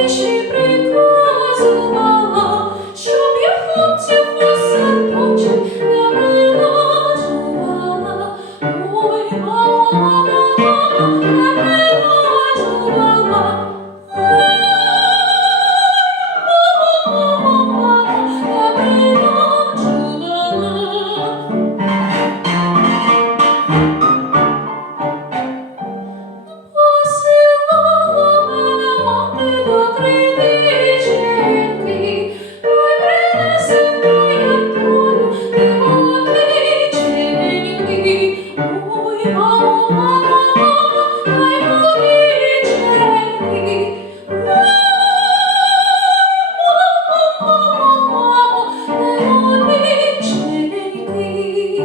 也许。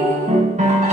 Thank you.